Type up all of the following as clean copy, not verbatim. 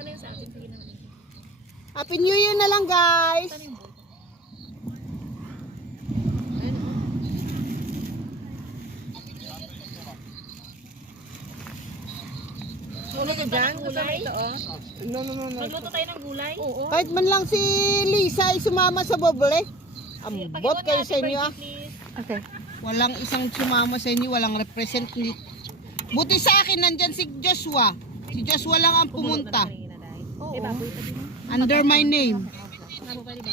Sana yung sa akin, sige na. Happy New Year na lang, guys. Sana yung boy. Magluto dyan, gulay. Ito, oh. No. Magluto tayo ng gulay. Oo. Kahit man lang si Lisa ay sumama sa boble. Ambot kayo sa inyo ah. Okay. Walang isang sumama sa inyo, walang represent ni. Buti sa akin nandyan si Joshua. Si Joshua lang ang pumunta. Oo. Under my name. Nabo pa ba?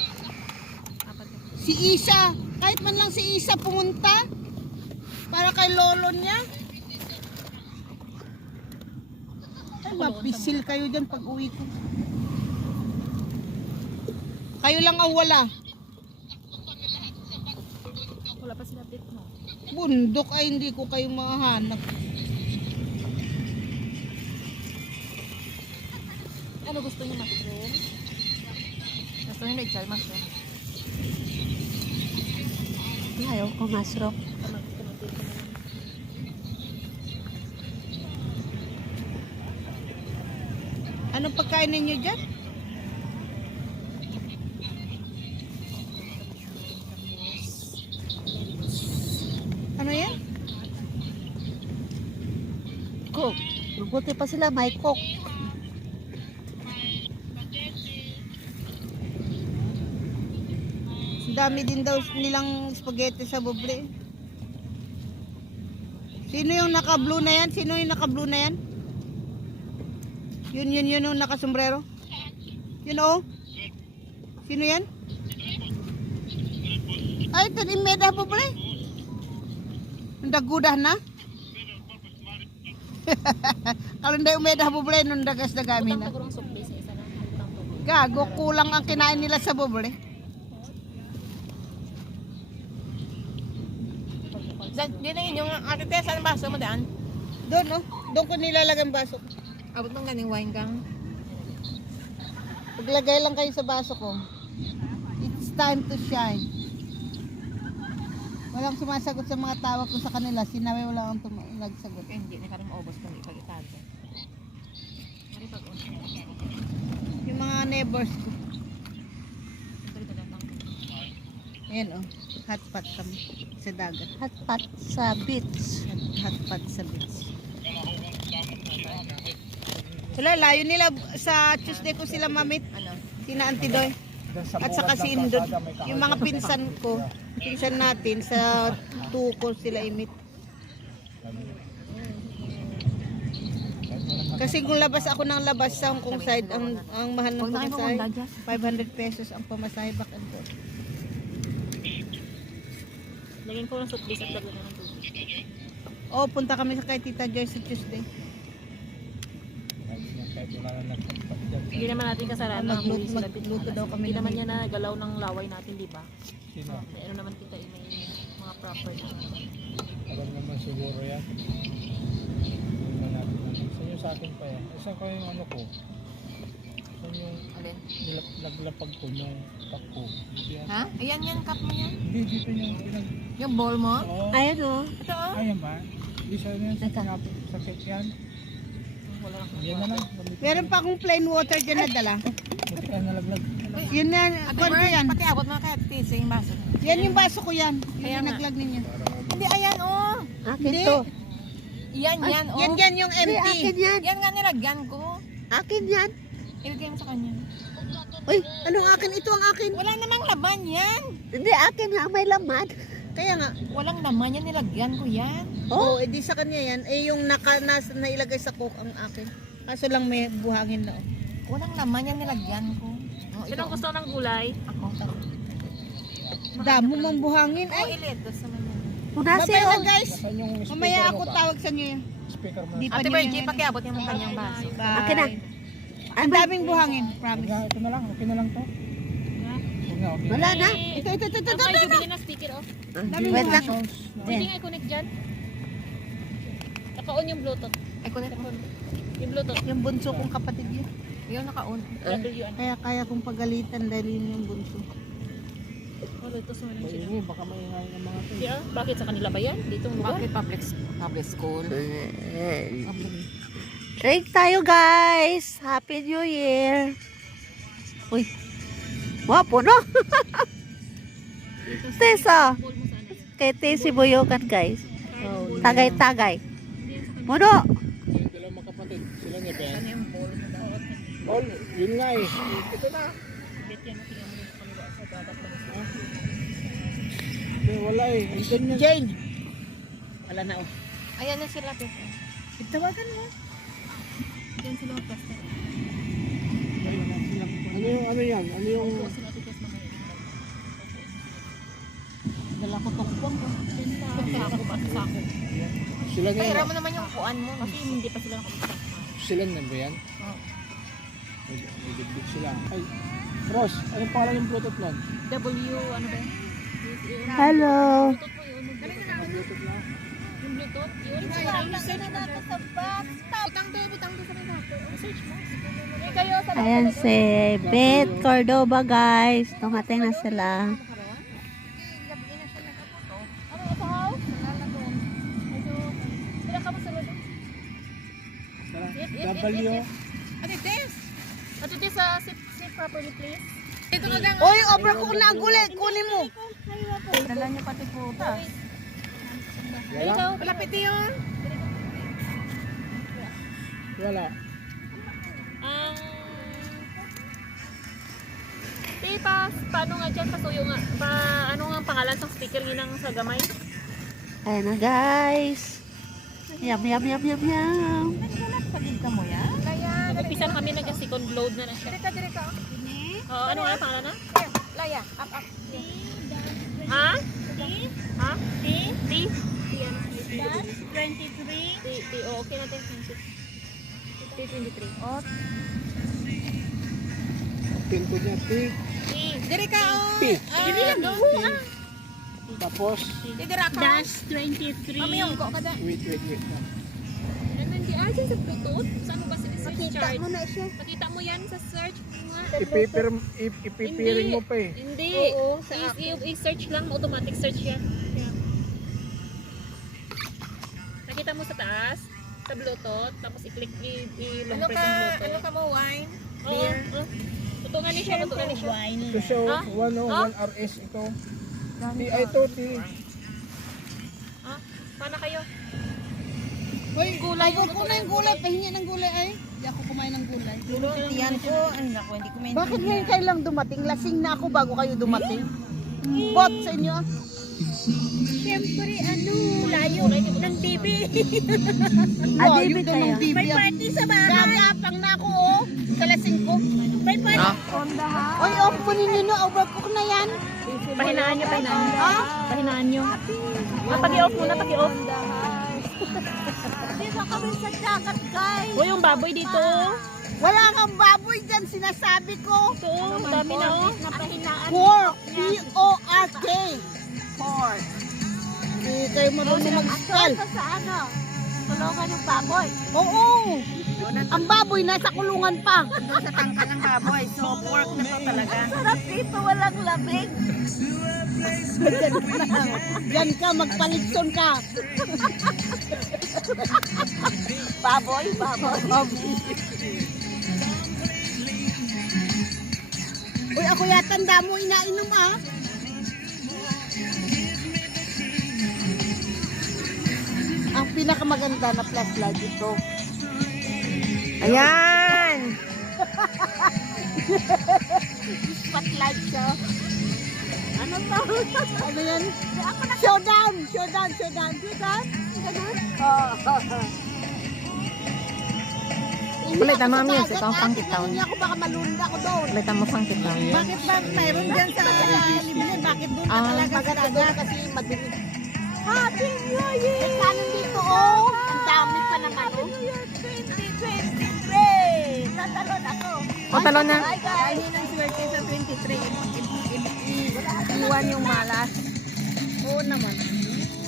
Apat. Si Isa, kahit man lang si Isa pumunta. Para kay lolo niya. Ay, mapisil kayo dyan pag uwi ko. Kayo lang ang wala. Wala pa sila update mo. Bundok ay hindi ko kayo mahanap. Ano gusto niyo, mushroom? Gusto niyo na mushroom? Ayaw ko mushroom. Anong pagkain ninyo dyan? Ano yan? Cook. Mabuti pa sila, may cook. Dami din daw nilang spaghetti sa buble. Sino yung naka-blue na yan? Sino yung naka-blue na yan? Yun yung naka-sombrero. Yun oh. Sino yan? Ay, ito yung meda buble. Ndagudah na. Kalau hindi umeda buble, nung dagas na gamin na. Kurang sukli sa isa na. Gago, kulang ang kinain nila sa buble. Di na yun yung ate Tess, saan baso mo daan? Doon oh. Doon ko nilalagang baso. Abot ng ganing wine kang. Paglagay lang kayo sa baso ko. It's time to shine. Walang sumasagot sa mga tawag ko sa kanila. Sinabi wala akong nagsagot. Kaya hindi na karang maubos kung ipag-itago. Mari pag-unsa. Yung mga neighbors ko. Ayan oh. Hotpot kami sa dagat. Hotpot sa beach. Hotpot sa beach. Wala, layo nila sa Tuesday ko sila mamit. Ano? Sina Auntie Doy. At saka si Indod. Yung mga pinsan ko. Pinsan natin sa Tukol sila imit. Kasi kung labas ako ng labas sa Hong Kong side, ang mahal ng pamasahe, 500 pesos ang pamasahe back and forth. Lagyan ko ng sukli sa tabi ng tubig. Oh, punta kami sa kay Tita Joy sa Tuesday. Hindi naman natin kasalanan. Magluto daw kami. Hindi naman niya nagalaw ng laway natin, di ba? Sino? Ano naman kita may mga proper na. Alam naman siguro yan. Saan yung sa akin pa yan? Saan ko yung ano ko? Saan yung Alin? naglapag ko yung cup ko? Ha? Ayan yan, cup mo yan. Hindi, dito yung pinag... Yung bowl mo? Oo. Ayan o. Ito oh. Ayan ba? Hindi sa yun sa pinapit sakit yan. Wala lang. Yan na lang. Meron pa akong plain water dyan na dala. Buti ka nalaglag. Yun na, Ate kwan ko Bert, yan. pati abot mo kaya tisa yung baso. Yan yung baso ko yan. Kaya Yung nga. naglag ninyo. Hindi, ayan oh. Akin Hindi. to. Yan, yan oh. Yan yung Hindi, empty. akin yan. Yan nga nilagyan ko. Akin yan. Ilagay mo sa kanya. Uy, anong akin? Ito ang akin. Wala namang laman yan. Hindi, akin nga may laman. Kaya nga. Walang laman yan, nilagyan ko yan. Oh, edi sa kanya yan. Eh, yung nailagay sa coke ang akin. Kaso lang may buhangin na. Walang laman yan, nilagyan ko. Oh, Sino ang gusto ng gulay? Ako. Damo mong buhangin. Oh, Ay, ilit. Gusto man yan. Punasi babay o. na guys. Saan yung speaker Mamaya mo ako ba? tawag sa inyo yan. Speaker mo. Di pa Ate niyo Virgie, yan. pakiabot yung kanyang baso. Bye. Akin na. Ang daming buhangin. Promise. Ito na lang. Okay na lang to. Huwag na, okay. Wala na. Ito. Ang kayo bibili ng speaker off. Daming Wait lang. buhangin. Pwede nga i-connect dyan. Naka-on yung bluetooth. Ay, kunin ko. Yung bluetooth. Yung bunso kong kapatid yun. Yun, naka-on. WN. Kaya kong pagalitan dahil yun yung bunso. Oh, ito sa mga sila. Maingay, baka maingay ng mga to. Yeah, bakit sa kanila ba yan? Ditong lugar? Bakit public school? Eh, Public. Drink tayo guys. Happy New Year. Uy. Wapo no? Tessa. Kay Tessy Buyokan guys. Tagay-tagay. Muno. Yung dalawang magkapatid, sila niya ba yan? Oh, yun nga eh. Ito na. Wala eh. Andun yan. Jane. Wala na oh. Ayan na sila, Pepe. Tawagan mo. Diyan sila mag-plastic. Ano yan? Ano yung... Sila tigas na kayo. Dala ko tukpong ko. Sako ba? Sako. Sila niya Kaya yan? mo naman yung kuan mo. Kasi hindi pa sila nakapagsak. Sila na ba yan? May dibdib sila. Ay, Ross, anong pangalan yung Bluetooth nun? W, ano ba yun? Hello. Bluetooth mo yun. Bluetooth na? Yung Bluetooth, yun. Butang to sa rin ako. Research mo. Eh, kayo sa Ayan si Beth Cordoba guys. Tumating na sila. Ano sa house? Sila ka mo sa loob. W. Ate Tess, sit properly please. Oy, overcook na ang gulay. Kunin mo. Dala niyo pati putas. Wala? Malapit yun. Wala. Tipas, paano nga dyan? Pasuyo nga. Ano nga ang pangalan sa speaker nginang sa gamay? Ayan na guys. Yum, yum, yum, yum, yum. Pagod ka mo yan? Nag-upisan kami nag-second load na siya. Direka. Oo, ano nga ang pangalan na? Laya. Up. Ha? Ha? T? T? Dash 23. T, oh, okay natin. T23. Oh, Pinto niya, T. T. direka oh. P. Hindi yan doon. Tapos, Direka. Dash 23. Mamiyong ko kada. wait. And then, dyan sa Bluetooth. Saan mo ba siya Makita charge? mo na siya. Makita mo yan sa search mo nga. Ipipiring mo pa eh. Hindi. Oo, I-search lang. Automatic search yan. Nakita mo sa taas, sa Bluetooth, tapos i-click, i-long press ang Bluetooth. ka mo wine? Oo. Tutungan niya siya. Ito siya, Ah? 1RS ito. Ay, ito, T. Paano kayo? Hoy, gulay. Ayoko na yung gulay. Pahingi ng gulay ay. Hindi ako kumain ng gulay. Yan ko. Ay naku, hindi ko maintindihan. Bakit ngayon kayo lang dumating? Lasing na ako bago kayo dumating. Bot sa inyo. Siyempre, layo ng TV. Layo Bibi daw ng kayo. bibi. May party sa bahay. Gagapang na ako oh. Sa lasing ko. May party. Oy, off mo ninyo no. Overcook na yan. Pahinaan nyo. Ha? Pahinaan nyo. Pag-i-off muna, pag-i-off. Dito kami sa dagat, guys. Uy, yung baboy dito. Wala kang baboy dyan. Sinasabi ko. Ito, ang dami na oh. Napahinaan. Pork. P-O-R-K. Pork. Hindi kayo marunong mag-spell. Sa ano? Tulungan yung baboy. Oo. Ang baboy nasa kulungan pa. Doon sa tangka ng baboy. So, pork na to talaga. Sarap dito, walang lamig. Diyan ka, magpalikson ka. Baboy. Uy, ako yata ang damo inainom ah. Ang pinakamaganda na flashlight ito. Ayan! Spotlight siya. Ano to? Ano yan? Showdown! Ganun? Palitan mo ang music, ang pangkit down. Hindi ako baka malunda ako doon. Palitan mo pangkit down. Bakit ba mayroon dyan sa liblin? Bakit doon ka talaga maganda doon kasi madilim. Happy New Year! Kanan dito oh! Ang dami pa naman oh. 2023. Tatalon ako. O, talon na. Hi, guys. Dahil ng swerte sa 23, iwan yung malas. Oo naman.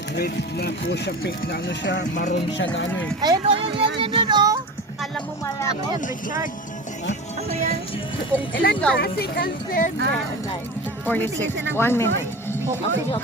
Red na po siya, pink na ano siya, maroon siya na ano eh. Ayun oh, yun oh. Alam mo malaki. Ano yan, Richard? Ano yan? Kung ikaw. Classic and said. 46, 1 minute. Kung ikaw.